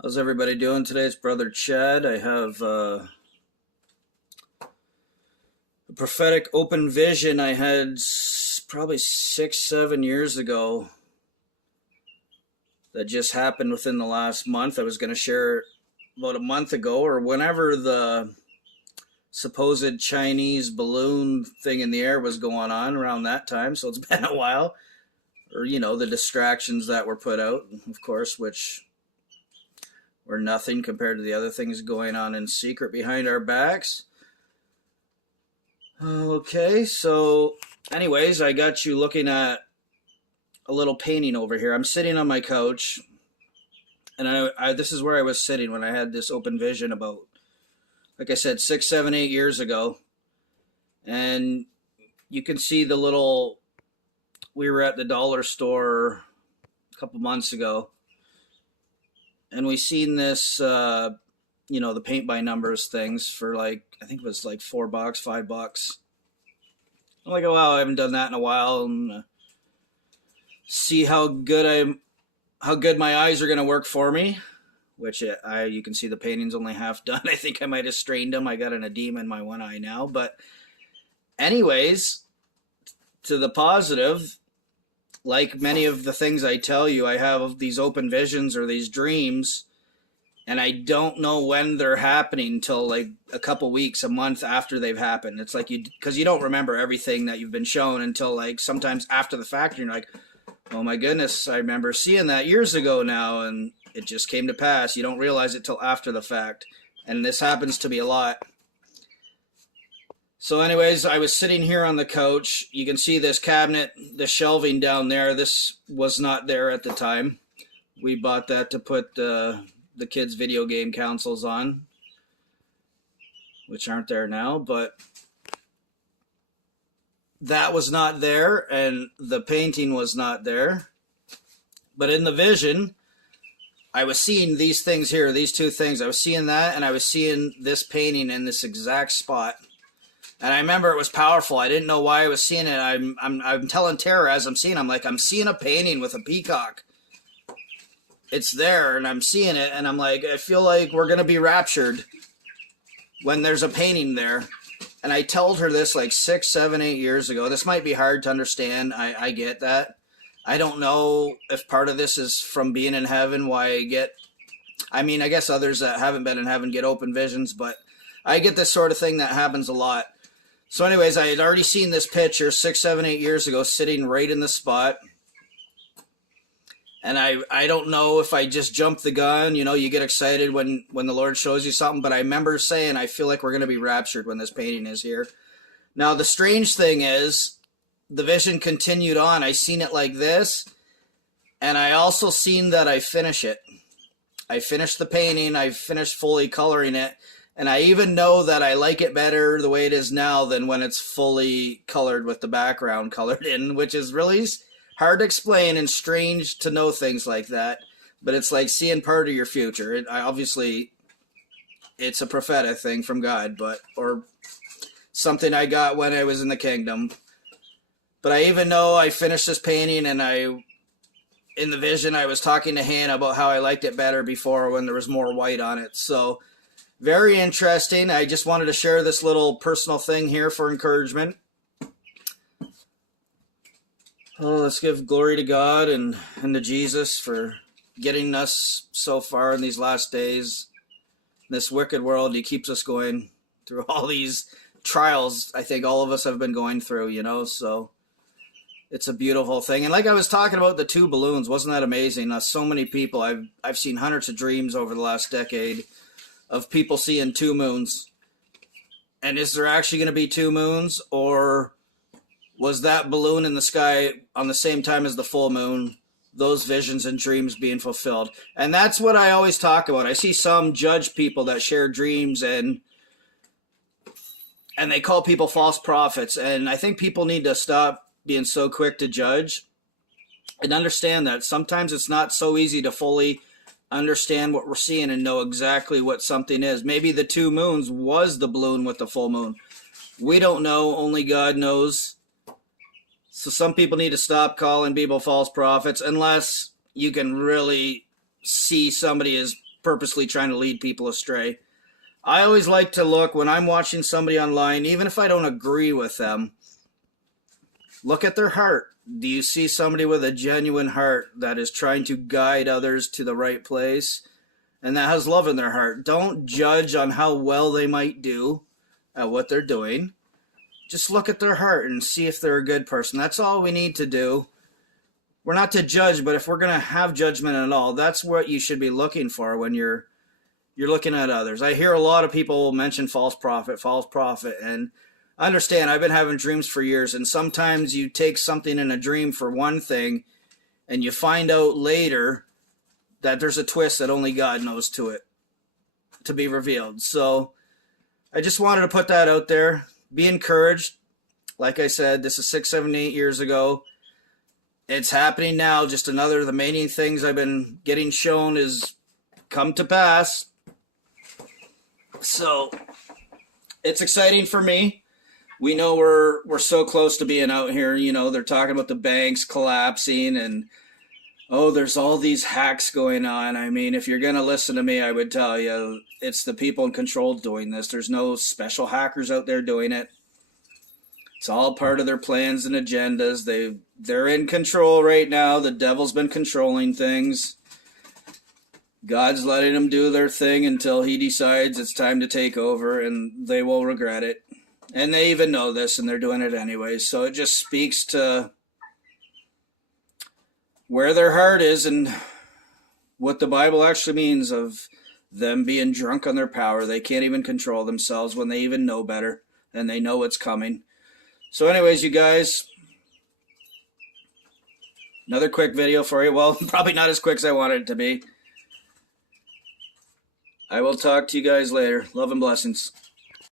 How's everybody doing today? It's Brother Chad. I have a prophetic open vision I had probably 6, 7 years ago that just happened within the last month. I was going to share about a month ago or whenever the supposed Chinese balloon thing in the air was going on around that time. So it's been a while. Or, the distractions that were put out, of course, which were nothing compared to the other things going on in secret behind our backs. Okay, so anyways, I got you looking at a little painting over here. I'm sitting on my couch, and this is where I was sitting when I had this open vision about, like I said, 6, 7, 8 years ago. And you can see we were at the dollar store a couple months ago, and we seen this, the paint by numbers things for I think it was like $4, $5. I'm like, oh wow, I haven't done that in a while, and see how good my eyes are gonna work for me. Which you can see the painting's only half done. I think I might have strained them. I got an edema in my one eye now, but anyways, to the positive. Like many of the things I tell you, I have these open visions or these dreams, and I don't know when they're happening until like a couple weeks, a month after they've happened. It's like because you don't remember everything that you've been shown until like sometimes after the fact. And you're like, oh my goodness, I remember seeing that years ago now, and it just came to pass. You don't realize it till after the fact, and this happens to me a lot. So anyways, I was sitting here on the couch. You can see this cabinet, the shelving down there. This was not there at the time. We bought that to put the kids' video game consoles on, which aren't there now. But that was not there, and the painting was not there. But in the vision, I was seeing these things here, these two things. I was seeing that, and I was seeing this painting in this exact spot. And I remember it was powerful. I didn't know why I was seeing it. I'm telling Tara as I'm seeing it, I'm seeing a painting with a peacock. It's there, and I'm seeing it, and I'm like, I feel like we're going to be raptured when there's a painting there. And I told her this like 6, 7, 8 years ago. This might be hard to understand. I get that. I don't know if part of this is from being in heaven, I guess others that haven't been in heaven get open visions, but I get this sort of thing that happens a lot. So anyways, I had already seen this picture 6, 7, 8 years ago sitting right in the spot. And I don't know if I just jumped the gun. You get excited when the Lord shows you something. But I remember saying, I feel like we're going to be raptured when this painting is here. Now, the strange thing is, the vision continued on. I seen it like this. And I also seen that I finish it. I finished the painting. I finished fully coloring it. And I even know that I like it better the way it is now than when it's fully colored with the background colored in, which is really hard to explain and strange to know things like that. But it's like seeing part of your future. Obviously, it's a prophetic thing from God, or something I got when I was in the kingdom. But I even know I finished this painting, and in the vision, I was talking to Hannah about how I liked it better before when there was more white on it. So very interesting. I just wanted to share this little personal thing here for encouragement. Oh, let's give glory to God and to Jesus for getting us so far in these last days. In this wicked world, He keeps us going through all these trials I think all of us have been going through, so it's a beautiful thing. And like I was talking about the two balloons, wasn't that amazing? So many people, I've seen hundreds of dreams over the last decade of people seeing two moons. And is there actually going to be two moons, or was that balloon in the sky on the same time as the full moon, those visions and dreams being fulfilled? And that's what I always talk about. I see some judge people that share dreams and they call people false prophets. And I think people need to stop being so quick to judge and understand that sometimes it's not so easy to fully understand what we're seeing and know exactly what something is. Maybe the two moons was the balloon with the full moon. We don't know. Only God knows. So some people need to stop calling people false prophets unless you can really see somebody is purposely trying to lead people astray. I always like to look when I'm watching somebody online, even if I don't agree with them, look at their heart. Do you see somebody with a genuine heart that is trying to guide others to the right place and that has love in their heart? Don't judge on how well they might do at what they're doing. Just look at their heart and see if they're a good person. That's all we need to do. We're not to judge, but if we're going to have judgment at all, that's what you should be looking for when you're looking at others. I hear a lot of people mention false prophet, and I understand. I've been having dreams for years, and sometimes you take something in a dream for one thing, and you find out later that there's a twist that only God knows to be revealed. So I just wanted to put that out there. Be encouraged. Like I said, this is 6, 7, 8 years ago. It's happening now. Just another of the many things I've been getting shown is come to pass. So it's exciting for me. We know we're so close to being out here. You know, they're talking about the banks collapsing and, oh, there's all these hacks going on. I mean, if you're going to listen to me, I would tell you it's the people in control doing this. There's no special hackers out there doing it. It's all part of their plans and agendas. They're in control right now. The devil's been controlling things. God's letting them do their thing until he decides it's time to take over, and they will regret it. And they even know this, and they're doing it anyway. So it just speaks to where their heart is and what the Bible actually means of them being drunk on their power. They can't even control themselves when they even know better, and they know what's coming. So anyways, you guys, another quick video for you. Well, probably not as quick as I wanted it to be. I will talk to you guys later. Love and blessings.